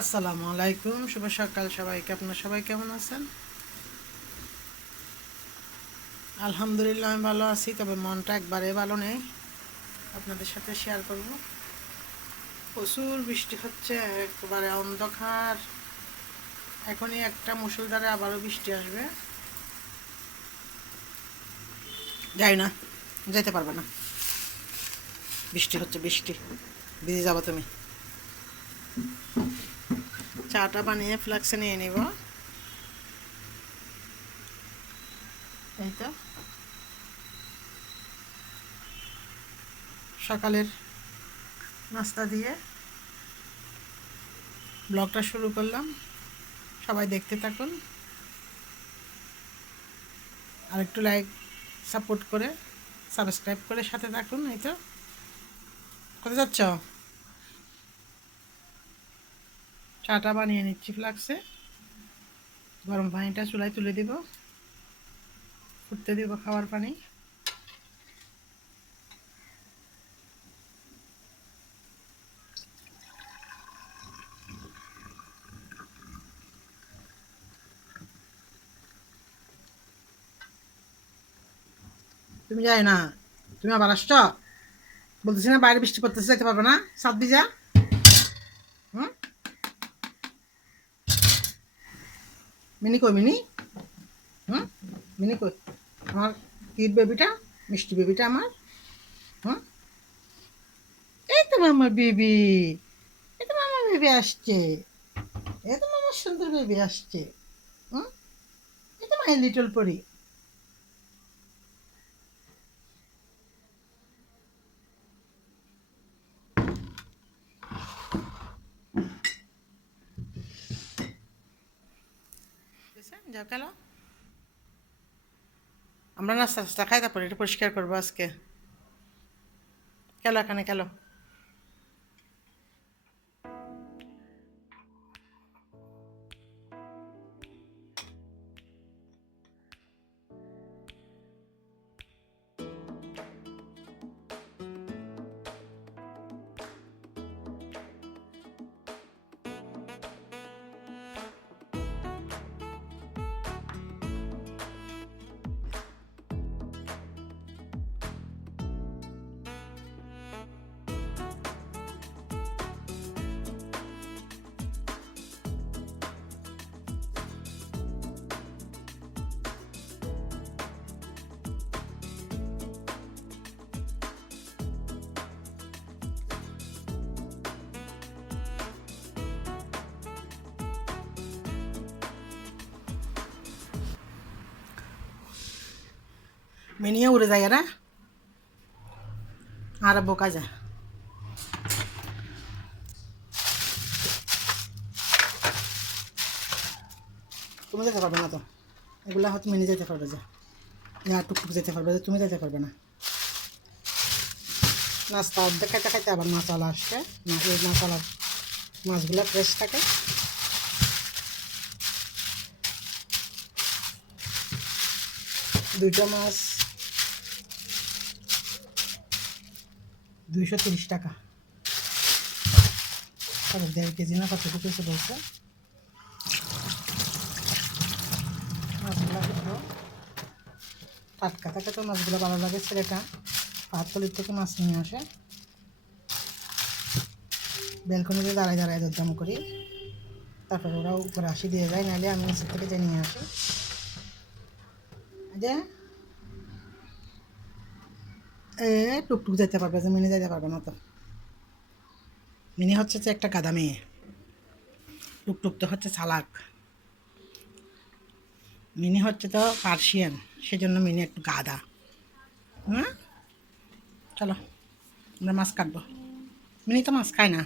আসসালামু আলাইকুম, শুভ সকাল সবাইকে। আপনারা সবাই কেমন আছেন? আলহামদুলিল্লাহ আমি ভালো আছি, তবে মনটা একবারে ভালো নেই। আপনাদের সাথে শেয়ার করব। প্রচুর বৃষ্টি হচ্ছে, একেবারে অন্ধকার। এখনই একটা মুষলধারে আবারও বৃষ্টি আসবে। যাই না, যেতে পারবে না, বৃষ্টি হচ্ছে, বৃষ্টি ভিজে যাবো তুমি। চাটা বানিয়ে ফ্লাক্সে নিয়ে নিব। এই তো সকালের নাস্তা দিয়ে ব্লগটা শুরু করলাম। সবাই দেখতে থাকুন, আর একটু লাইক সাপোর্ট করে সাবস্ক্রাইব করে সাথে থাকুন। এই তো কোথায় যাচ্ছ? চাটা বানিয়ে নিচ্ছি ফ্লাক্সে। গরম পানিটা চুলায় তুলে দিব, ফুটতে দিব খাবার পানি। তুমি যাই না, তুমি আবার আসছ। বলতেছি না বাইরে বৃষ্টি পড়তেছে, যেতে পারবে না, সাত ভিজা। হুম, মিনি কই মিনি? হুম, মিনি কই আমার কিউট বেবিটা, মিষ্টি বেবিটা আমার? হুম, এই তো আমার বেবি, এই তো আমার বেবি আসছে, এই তো আমার সুন্দর বেবি আসছে। হুম, এই তো মাই লিটল পরি। যাও কেন, আমরা নাস্তা টাস্তা খাই, তারপরে এটা পরিষ্কার করবো আজকে। কেলো এখানে কেলো। মিনিয়ে উড়ে যায় না, আর বোকা যায়। তুমি যেতে পারবে না তো, এগুলা হয়তো মিনি যেতে পারবে, যা যা টুকটুক যেতে পারবে, তুমি যেতে পারবে না। নাস্তা অর্ধেক খাইতে খাইতে আবার মাছওয়ালা আসছে। এই মাছওয়ালার মাছগুলো ফ্রেশ থাকে। দুইটা মাছ 230 টাকা। 1.5 কেজি না কতটুকু এসে বলছে। মাছগুলো কিন্তু টাটকা থাকে, তো মাছগুলো ভালো লাগে। ছেলেটা পাহাড়তলির থেকে মাছ নিয়ে আসে, ব্যালকনিতে দাঁড়ায় দাঁড়ায় দরদাম করি, তারপরে ওরা উপরে আসি দিয়ে যায়, নাহলে আমি নিচের থেকে যে নিয়ে আসি। যে এ টুকটুক যেতে পারবে, যে মিনি যেতে পারবে না তো। মিনি হচ্ছে যে একটা গাদা মেয়ে, টুকটুক তো হচ্ছে চালাক। মিনি হচ্ছে তো পার্সিয়ান, সেজন্য মিনি একটু গাদা। হুম, চলো আমরা মাছ কাটবো। মিনি তো মাছ খায় না।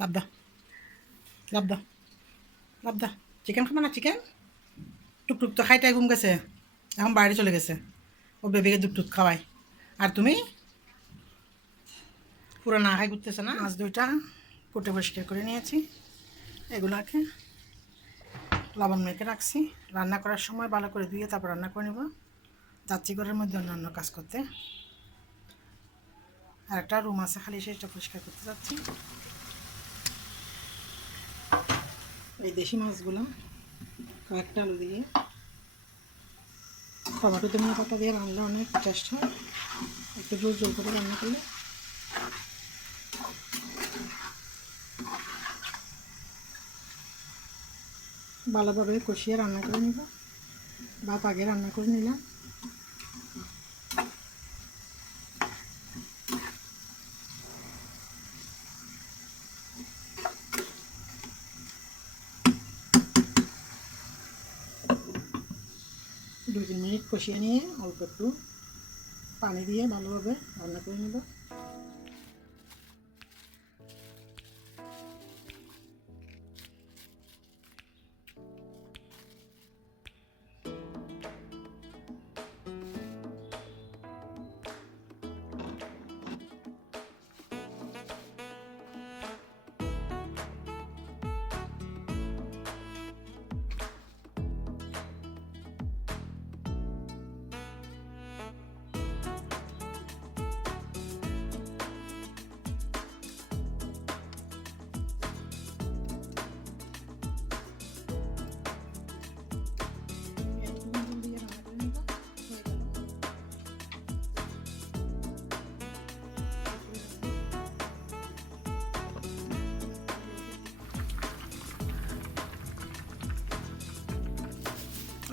লাভ দাও, লাভ দাও, লাভ দাও। চিকেন খাবো না চিকেন? টুকটুক তো খাইটাই ঘুম গেছে, এখন বাইরে চলে গেছে। ও বেবিকে টুকটুক খাওয়ায়, আর তুমি পুরো না খাই ঘুরতেছে না। মাছ দুইটা কুটে পরিষ্কার করে নিয়েছি, এগুলাকে লবণ মেখে রাখছি। রান্না করার সময় ভালো করে ধুয়ে তারপর রান্না করে নেব। যাচ্ছি ঘরের মধ্যে অন্যান্য কাজ করতে। আর একটা রুম আছে, খালি সেটা পরিষ্কার করতে যাচ্ছি। এই দেশি মাছগুলো কয়েকটা আলু দিয়ে টমেটো ধনিয়া পাতা দিয়ে রান্না অনেক টেস্ট হয়, একটু জোর জোর করে রান্না করলে। ভালোভাবে কষিয়ে রান্না করে নিব, ভাত আগে রান্না করে নিলাম। দু তিন মিনিট কষিয়ে নিয়ে অল্প একটু পানি দিয়ে ভালোভাবে রান্না করে নেব।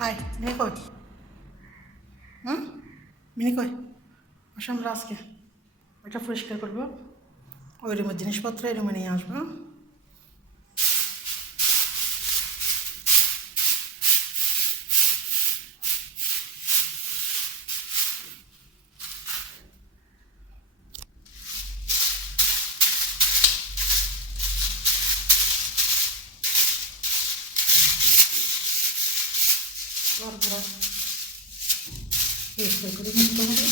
আয় মিনি কই, মিনি কই, আসো আমরা আজকে ওইটা পরিষ্কার করবো, ওই রুমের জিনিসপত্র এই রুমে নিয়ে আসবো। তারপরে পরিষ্কার করে নিতে হবে।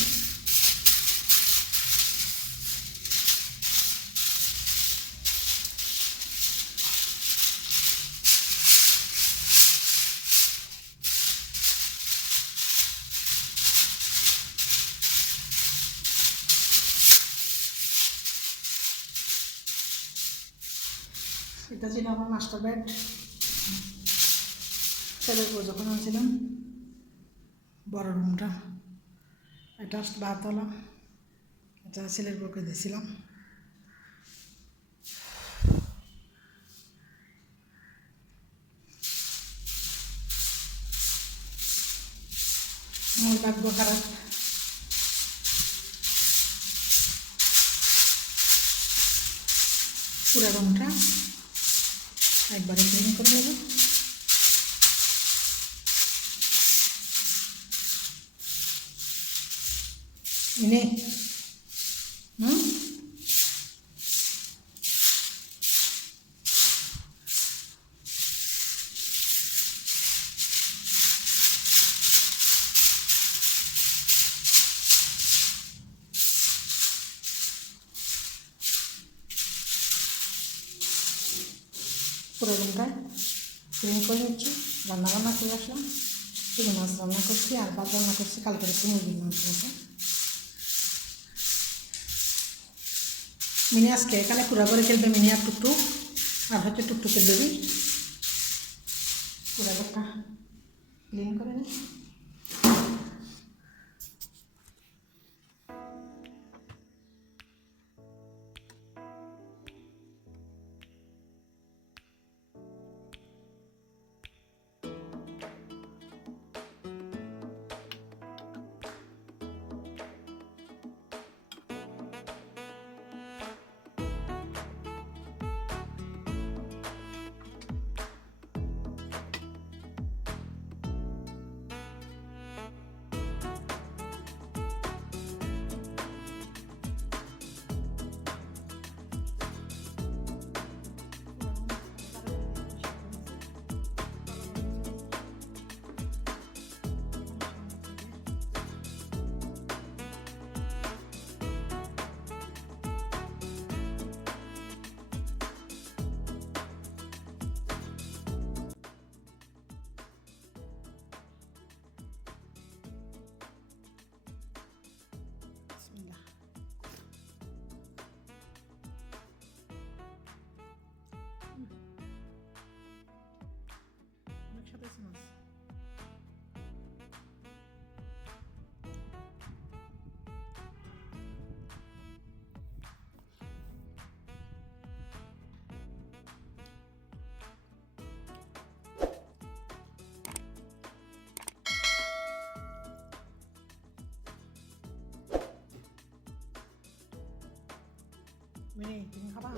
এটা ছিল আমার মাস্টার বেড, ছেলের বউ যখন আনছিলাম বড় রুমটা, এটা বারতলা, এটা ছেলের বউকে দিয়েছিলাম। আমার ভাগ্য খারাপ, পুরো রুমটা একবারে ক্লিন করে দেবো। এনে পুরো রুমটা ক্লিন করে নিচ্ছি। রান্না করে আসলাম, চিংড়ি মাছ রান্না করছি আর ভাত রান্না করছি, কালকে একটু মুরগির মাংস আছে। মিনি আজকে এখানে পুরা করে খেলবে, মিনি আর টুকটুক, আর হচ্ছে টুকটুকের বেবি। পুরা ঘরটা ক্লিন করে নিই। মিনি তুমি খাবা